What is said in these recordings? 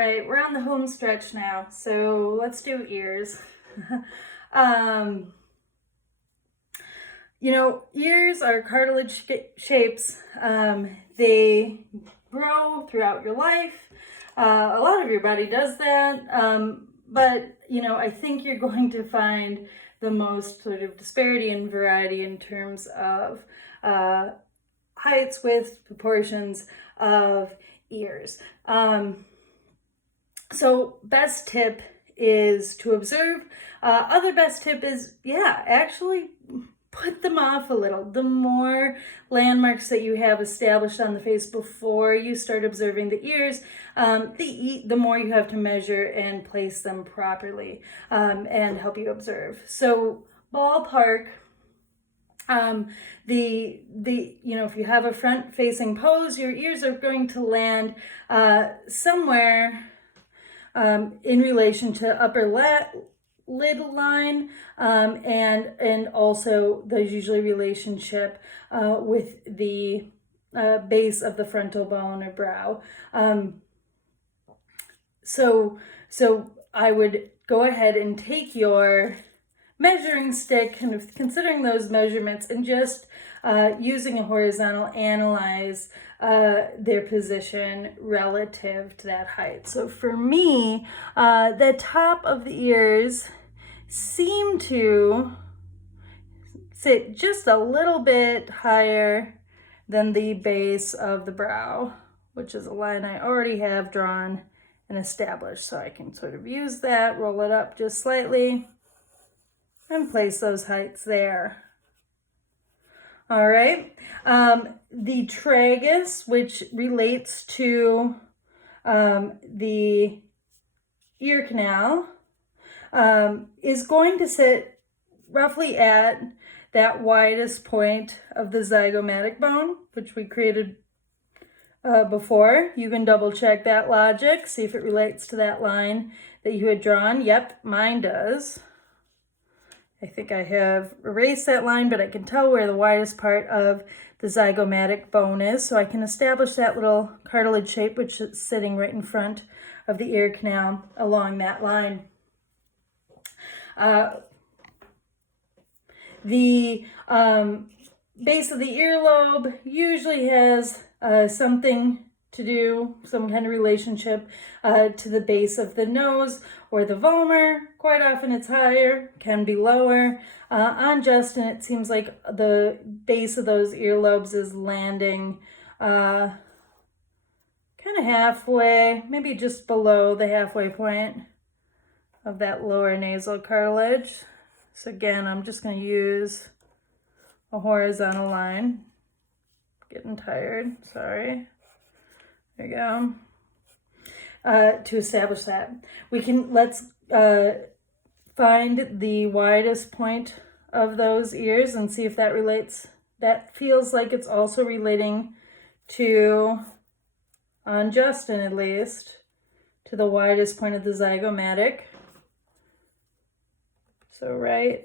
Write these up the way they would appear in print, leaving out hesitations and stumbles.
right, we're on the home stretch now, so let's do ears. um, Ears are cartilage shapes. They grow throughout your life. A lot of your body does that, but I think you're going to find the most sort of disparity and variety in terms of heights, widths, proportions of ears. So best tip is to observe. Other best tip is, actually put them off a little. The more landmarks that you have established on the face before you start observing the ears, the more you have to measure and place them properly and help you observe. So ballpark, if you have a front facing pose, your ears are going to land somewhere in relation to upper lid line, and also there's usually relationship with the base of the frontal bone or brow. So I would go ahead and take your measuring stick, kind of considering those measurements, and just using a horizontal analyze their position relative to that height. So for me, the top of the ears seem to sit just a little bit higher than the base of the brow, which is a line I already have drawn and established. So I can sort of use that, roll it up just slightly, and place those heights there. All right. The tragus, which relates to the ear canal, is going to sit roughly at that widest point of the zygomatic bone, which we created before. You can double check that logic, see if it relates to that line that you had drawn. Yep, mine does. I think I have erased that line, but I can tell where the widest part of the zygomatic bone is. So I can establish that little cartilage shape, which is sitting right in front of the ear canal along that line. The base of the earlobe usually has something to do, some kind of relationship to the base of the nose or the vomer. Quite often it's higher, can be lower. On Justin, it seems like the base of those earlobes is landing kind of halfway, maybe just below the halfway point of that lower nasal cartilage. So again, I'm just going to use a horizontal line. Getting tired, sorry. There you go. To establish that, let's find the widest point of those ears and see if that relates. That feels like it's also relating to, on Justin at least, to the widest point of the zygomatic. So right,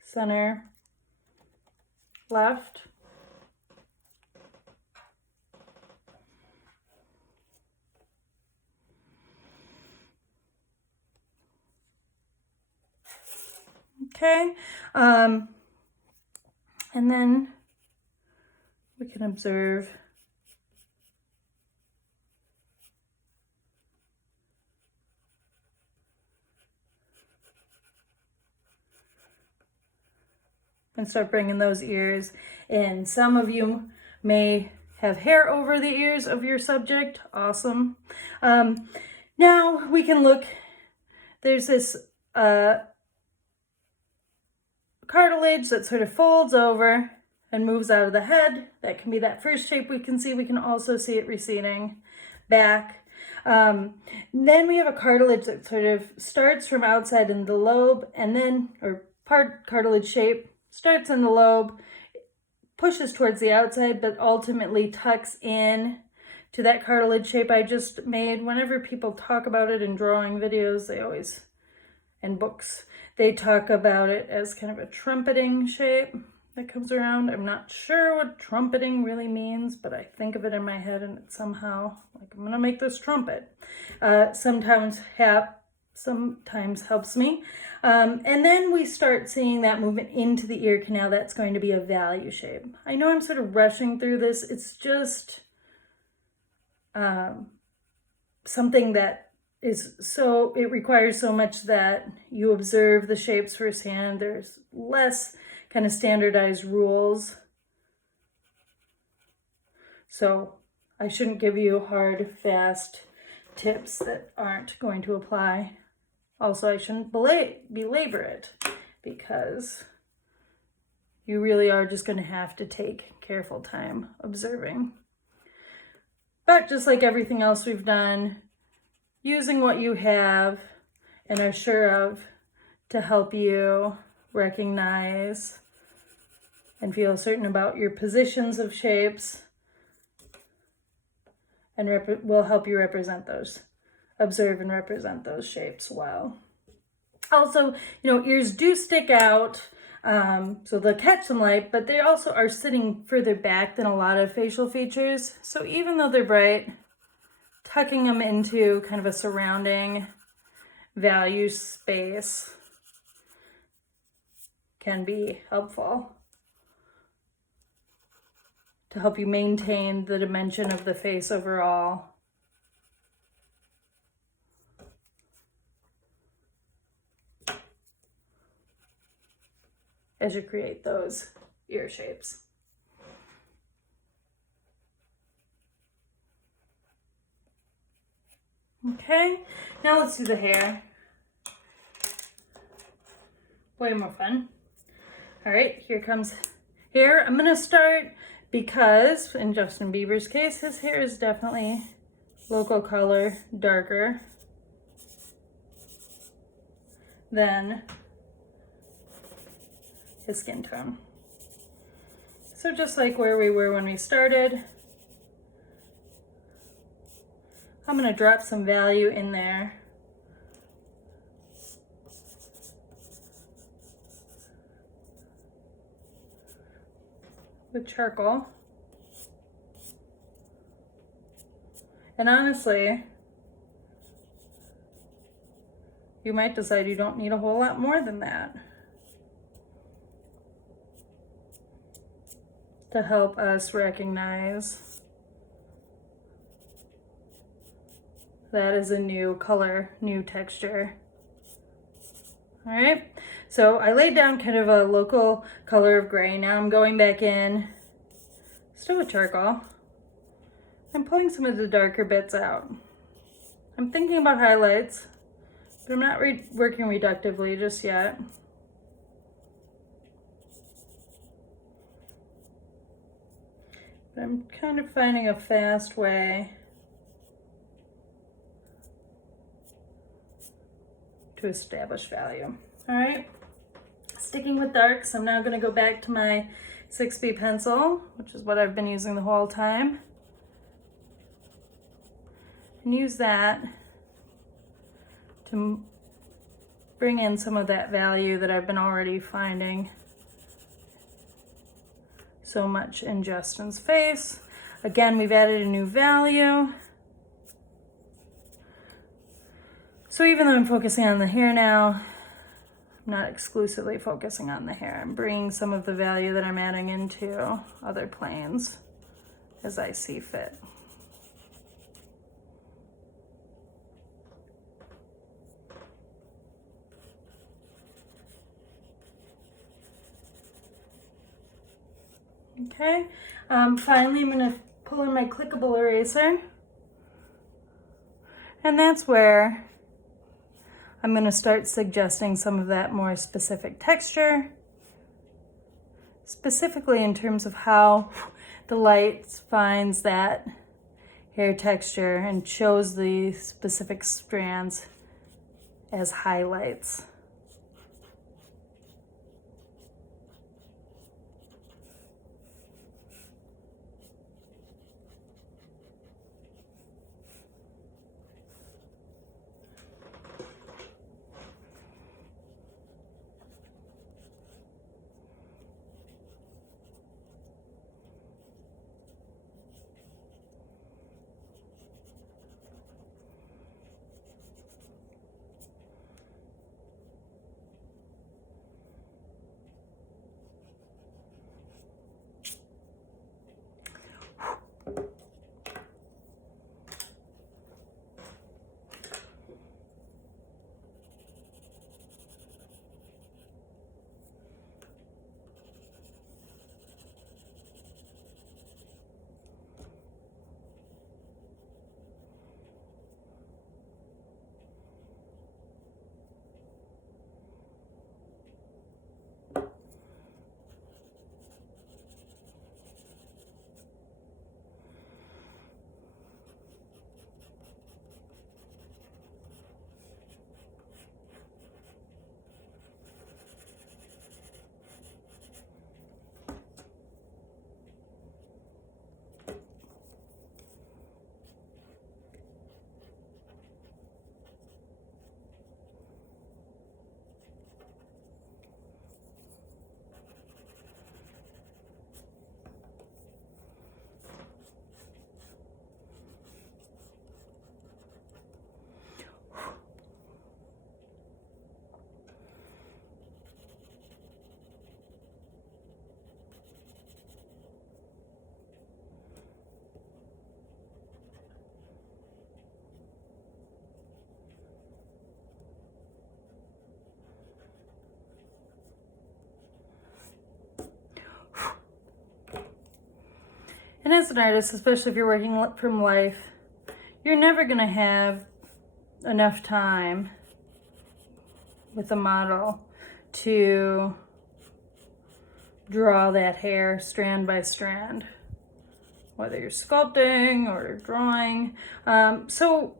center, left. Okay, and then we can observe and start bringing those ears in. Some of you may have hair over the ears of your subject. Awesome. Now we can look, there's this cartilage that sort of folds over and moves out of the head. That can be that first shape we can see. We can also see it receding back. Then we have a cartilage that sort of starts from outside in the lobe, and then, or part cartilage shape, starts in the lobe, pushes towards the outside, but ultimately tucks in to that cartilage shape I just made. Whenever people talk about it in drawing videos, they always, and books, they talk about it as kind of a trumpeting shape. that comes around. I'm not sure what trumpeting really means, but I think of it in my head and it's somehow like, I'm gonna make this trumpet. Sometimes helps me. And then we start seeing that movement into the ear canal. That's going to be a value shape. I know I'm sort of rushing through this. It's just something that is so, it requires so much that you observe the shapes firsthand. There's less kind of standardized rules. So I shouldn't give you hard, fast tips that aren't going to apply. Also, I shouldn't belabor it because you really are just going to have to take careful time observing. But just like everything else we've done, using what you have and are sure of to help you recognize and feel certain about your positions of shapes, and will help you represent those, observe and represent those shapes well. Also, ears do stick out, so they'll catch some light, but they also are sitting further back than a lot of facial features. So even though they're bright, tucking them into kind of a surrounding value space can be helpful to help you maintain the dimension of the face overall. As you create those ear shapes. Okay, now let's do the hair. Way more fun. All right, here comes hair. I'm gonna start because in Justin Bieber's case, his hair is definitely local color darker than his skin tone. So just like where we were when we started, I'm gonna drop some value in there. With charcoal. And honestly, you might decide you don't need a whole lot more than that to help us recognize that is a new color, new texture. All right, so I laid down kind of a local color of gray. Now I'm going back in, still with charcoal. I'm pulling some of the darker bits out. I'm thinking about highlights, but I'm not working reductively just yet. But I'm kind of finding a fast way to establish value. All right, sticking with darks, I'm now gonna go back to my 6B pencil, which is what I've been using the whole time. And use that to bring in some of that value that I've been already finding so much in Justin's face. Again, we've added a new value. So even though I'm focusing on the hair now, I'm not exclusively focusing on the hair. I'm bringing some of the value that I'm adding into other planes as I see fit. Okay, finally I'm gonna pull in my clickable eraser. And that's where I'm gonna start suggesting some of that more specific texture, specifically in terms of how the light finds that hair texture and shows the specific strands as highlights. And as an artist, especially if you're working from life, you're never going to have enough time with a model to draw that hair strand by strand, whether you're sculpting or drawing. So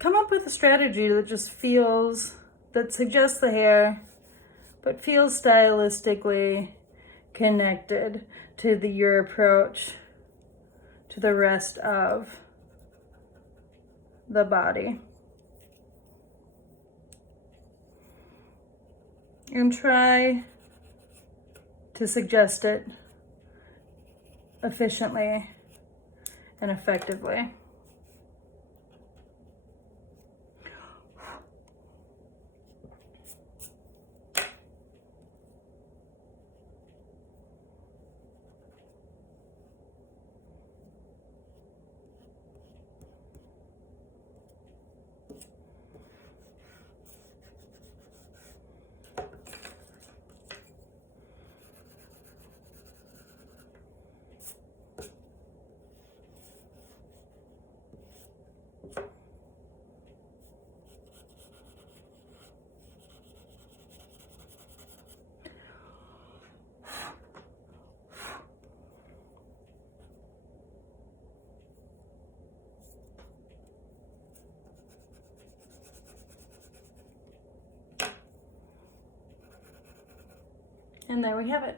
come up with a strategy that just feels, that suggests the hair, but feels stylistically connected to your approach to the rest of the body. And try to suggest it efficiently and effectively. And there we have it.